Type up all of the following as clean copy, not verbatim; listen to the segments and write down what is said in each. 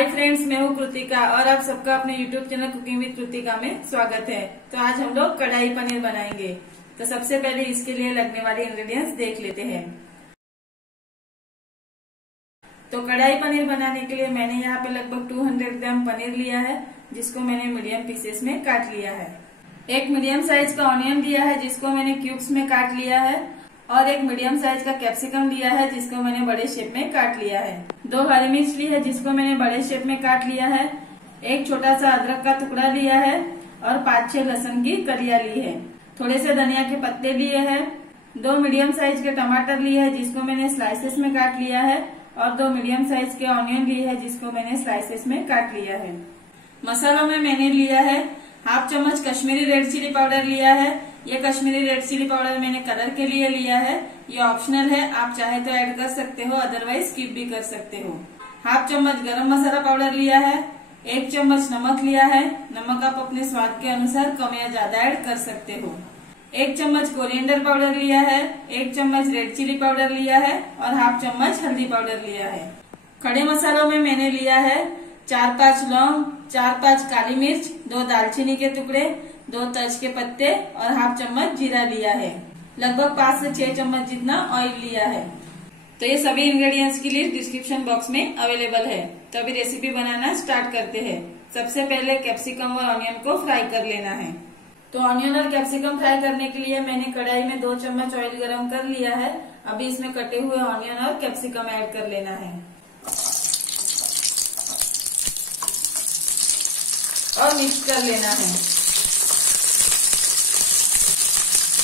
Hi friends, मैं हूँ कृतिका और आप सबका अपने YouTube channel cooking with Kritika में स्वागत है। तो आज हम लोग कढ़ाई पनीर बनाएंगे। तो सबसे पहले इसके लिए लगने वाले इंग्रेडिएंट्स देख लेते हैं। तो कढ़ाई पनीर बनाने के लिए मैंने यहाँ पे लगभग 200 ग्राम पनीर लिया है, जिसको मैंने मीडियम पीसेस में काट लिया है। एक मीडियम साइज का ऑनियन लिया है, जिसको मैंने क्यूब्स में काट लिया है, और एक मीडियम साइज का कैप्सिकम लिया है, जिसको मैंने बड़े शेप में काट लिया है। 2 हरी मिर्च ली है, जिसको मैंने बड़े शेप में काट लिया है। एक छोटा सा अदरक का टुकड़ा लिया है और 5-6 लहसुन की कलियां ली है। थोड़े से धनिया के पत्ते लिए हैं। 2 मीडियम साइज के टमाटर लिए है, जिसको मैंने स्लाइसेस में काट लिया है, और 2 मीडियम साइज के ऑनियन लिए है, जिसको मैंने स्लाइसेस में काट लिया है। मसालों में मैंने लिया है 1/2 चम्मच कश्मीरी रेड चिली पाउडर लिया है। ये कश्मीरी रेड चिली पाउडर मैंने कलर के लिए लिया है। ये ऑप्शनल है, आप चाहे तो ऐड कर सकते हो, अदरवाइज स्किप भी कर सकते हो। 1/2 चम्मच गरम मसाला पाउडर लिया है। 1 चम्मच नमक लिया है। नमक आप अपने स्वाद के अनुसार कम या ज्यादा ऐड कर सकते हो। 1 चम्मच कोरिएंडर पाउडर लिया है। 1 चम्मच रेड चिली पाउडर लिया है और 1/2 चम्मच हल्दी पाउडर लिया है। खड़े मसालों में मैंने लिया है 4-5 लौंग, 4-5 काली मिर्च, 2 दालचीनी के टुकड़े, 2 तज के पत्ते और 1/2 चम्मच जीरा लिया है। लगभग 5 से 6 चम्मच जितना ऑयल लिया है। तो ये सभी इंग्रेडिएंट्स की लिस्ट डिस्क्रिप्शन बॉक्स में अवेलेबल है। तो अभी रेसिपी बनाना स्टार्ट करते हैं। सबसे पहले कैप्सिकम और ऑनियन को फ्राई कर लेना है। तो ऑनियन और कैप्सिकम फ्राई करने के लिए मैंने कढ़ाई में 2 चम्मच ऑयल गरम कर लिया है। अभी इसमें कटे हुए ऑनियन और कैप्सिकम ऐड कर लेना है और मिक्स कर लेना है।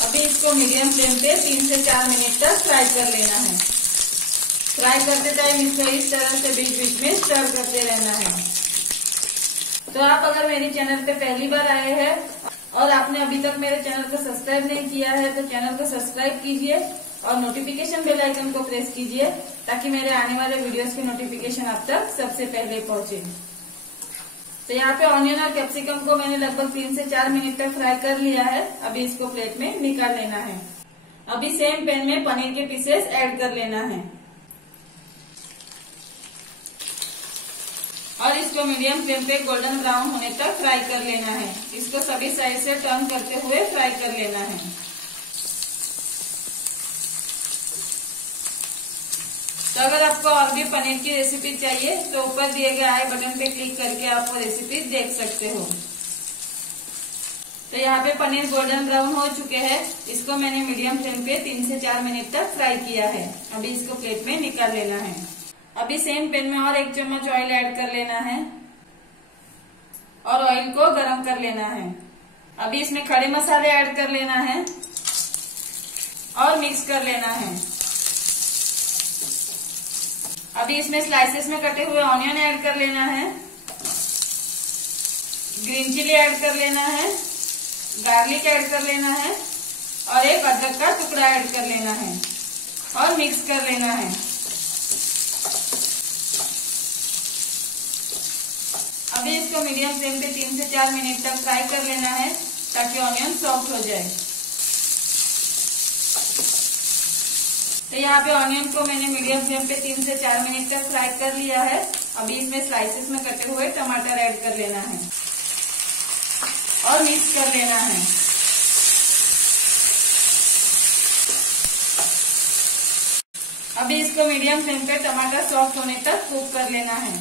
अभी इसको मीडियम फ्लेम पे 3 से 4 मिनट तक फ्राई कर लेना है। फ्राई करते टाइम इसको इस तरह से बीच बीच में स्टर करते रहना है। तो आप अगर मेरे चैनल पे पहली बार आए हैं और आपने अभी तक मेरे चैनल को सब्सक्राइब नहीं किया है, तो चैनल को सब्सक्राइब कीजिए और नोटिफिकेशन बेल आइकन को प्रेस कीजिए, ताकि मेरे आने वाले वीडियोस की नोटिफिकेशन आप तक सबसे पहले पहुंचे। तो यहाँ पे ऑनियन और कैप्सिकम को मैंने लगभग 3 से 4 मिनट तक फ्राई कर लिया है। अभी इसको प्लेट में निकाल लेना है। अभी सेम पैन में पनीर के पीसेस ऐड कर लेना है और इसको मीडियम फ्लेम पे गोल्डन ब्राउन होने तक फ्राई कर लेना है। इसको सभी साइड से टर्न करते हुए फ्राई कर लेना है। तो अगर आपको और भी पनीर की रेसिपी चाहिए तो ऊपर दिए गए आई बटन पे क्लिक करके आप वो रेसिपी देख सकते हो। तो यहाँ पे पनीर गोल्डन ब्राउन हो चुके हैं। इसको मैंने मीडियम फ्लेम पे 3 से 4 मिनट तक फ्राई किया है। अभी इसको प्लेट में निकाल लेना है। अभी सेम पैन में और 1 चम्मच ऑयल ऐड कर लेना है और ऑयल को गरम कर लेना है। अभी इसमें खड़े मसाले ऐड कर लेना है और मिक्स कर लेना है। अभी इसमें स्लाइसेस में कटे हुए ऑनियन ऐड कर लेना है, ग्रीन चिली ऐड कर लेना है, गार्लिक ऐड कर लेना है और एक अदरक का टुकड़ा ऐड कर लेना है और मिक्स कर लेना है। अभी इसको मीडियम फ्लेम पे 3 से 4 मिनट तक फ्राई कर लेना है, ताकि ऑनियन सॉफ्ट हो जाए। तो यहाँ पे ऑनियन को मैंने मीडियम फ्लेम पे 3 से 4 मिनट तक फ्राई कर लिया है। अभी इसमें स्लाइसेस में कटे हुए टमाटर ऐड कर लेना है और मिक्स कर लेना है। अभी इसको मीडियम फ्लेम पे टमाटर सॉफ्ट होने तक कुक कर लेना है।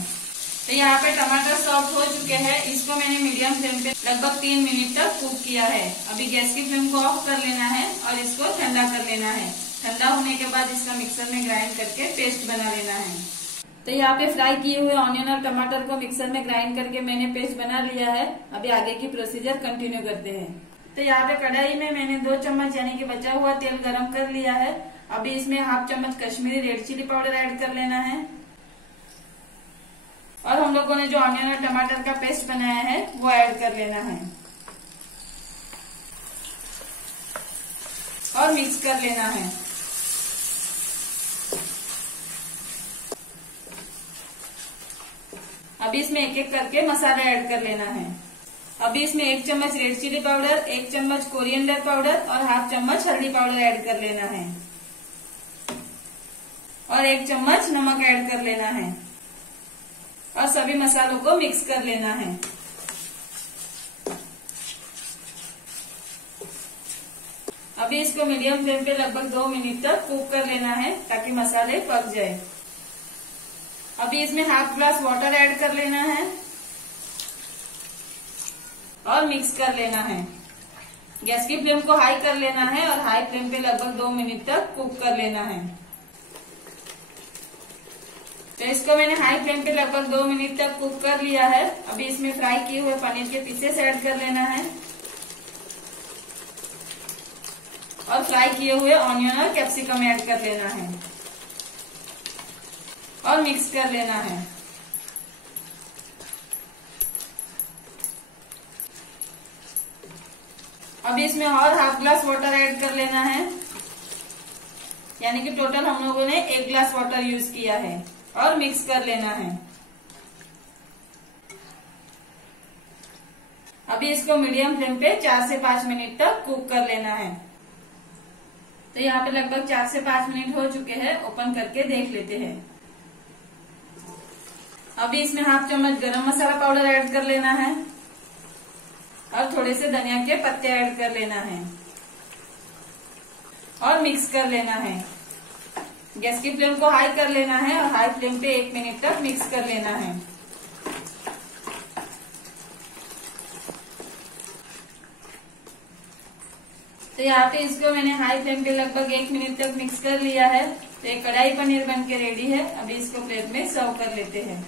तो यहाँ पे टमाटर सॉफ्ट हो चुके हैं। इसको मैंने मीडियम फ्लेम पे लगभग 3 मिनट तक कुक किया है। अभी गैस की फ्लेम को ऑफ कर लेना है और इसको ठंडा कर लेना है। ठंडा होने के बाद इसका मिक्सर में ग्राइंड करके पेस्ट बना लेना है। तो यहाँ पे फ्राई किए हुए ऑनियन और टमाटर को मिक्सर में ग्राइंड करके मैंने पेस्ट बना लिया है। अभी आगे की प्रोसीजर कंटिन्यू करते हैं। तो यहाँ पे कढ़ाई में मैंने 2 चम्मच यानी कि बचा हुआ तेल गरम कर लिया है। अभी इसमें 1/2 चम्मच Kashmiri red chilli powder add कर लेना है और हम लोगों ने जो ऑनियन और टमाटर का पेस्ट बनाया है वो ऐड कर लेना है और मिक्स कर लेना है। अभी इसमें एक एक करके मसाले ऐड कर लेना है। अभी इसमें 1 चम्मच रेड चिली पाउडर, 1 चम्मच कोरिएंडर पाउडर और 1/2 चम्मच हल्दी पाउडर ऐड कर लेना है और 1 चम्मच नमक ऐड कर लेना है। और सभी मसालों को मिक्स कर लेना है। अभी इसको मीडियम फ्लेम पे लगभग 2 मिनट तक कुक कर लेना है ताकि मसाले पक जाए। अभी इसमें हाफ ग्लास वाटर ऐड कर लेना है और मिक्स कर लेना है। गैस की फ्लेम को हाई कर लेना है और हाई फ्लेम पे लगभग 2 मिनट तक कुक कर लेना है। तो इसको मैंने हाई फ्लेम पे लगभग 2 मिनट तक कुक कर लिया है। अभी इसमें फ्राई किए हुए पनीर के पीसेस ऐड कर लेना है और फ्राई किए हुए ऑनियन और कैप्सिकम ऐड कर लेना है और मिक्स कर लेना है। अभी इसमें और हाफ ग्लास वाटर ऐड कर लेना है, यानी कि टोटल हम लोगों ने 1 ग्लास वाटर यूज किया है और मिक्स कर लेना है। अभी इसको मीडियम फ्लेम पे 4 से 5 मिनट तक कुक कर लेना है। तो यहाँ पे लगभग 4 से 5 मिनट हो चुके हैं। ओपन करके देख लेते हैं। अभी इसमें हाफ चम्मच गरम मसाला पाउडर ऐड कर लेना है और थोड़े से धनिया के पत्ते ऐड कर लेना है और मिक्स कर लेना है। गैस की फ्लेम को हाई कर लेना है और हाई फ्लेम पे 1 मिनट तक मिक्स कर लेना है। तो यहाँ पे इसको मैंने हाई फ्लेम पे लगभग 1 मिनट तक मिक्स कर लिया है। तो ये कढ़ाई पनीर बनके रेडी है। अभी इसको प्लेट में सर्व कर लेते हैं।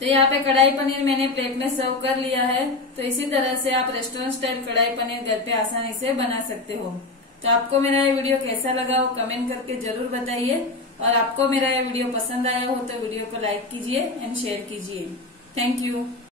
तो यहाँ पे कढ़ाई पनीर मैंने प्लेट में सर्व कर लिया है। तो इसी तरह से आप रेस्टोरेंट स्टाइल कढ़ाई पनीर घर पे आसानी से बना सकते हो। तो आपको मेरा ये वीडियो कैसा लगा वो कमेंट करके जरूर बताइए और आपको मेरा ये वीडियो पसंद आया हो तो वीडियो को लाइक कीजिए एंड शेयर कीजिए। Thank you.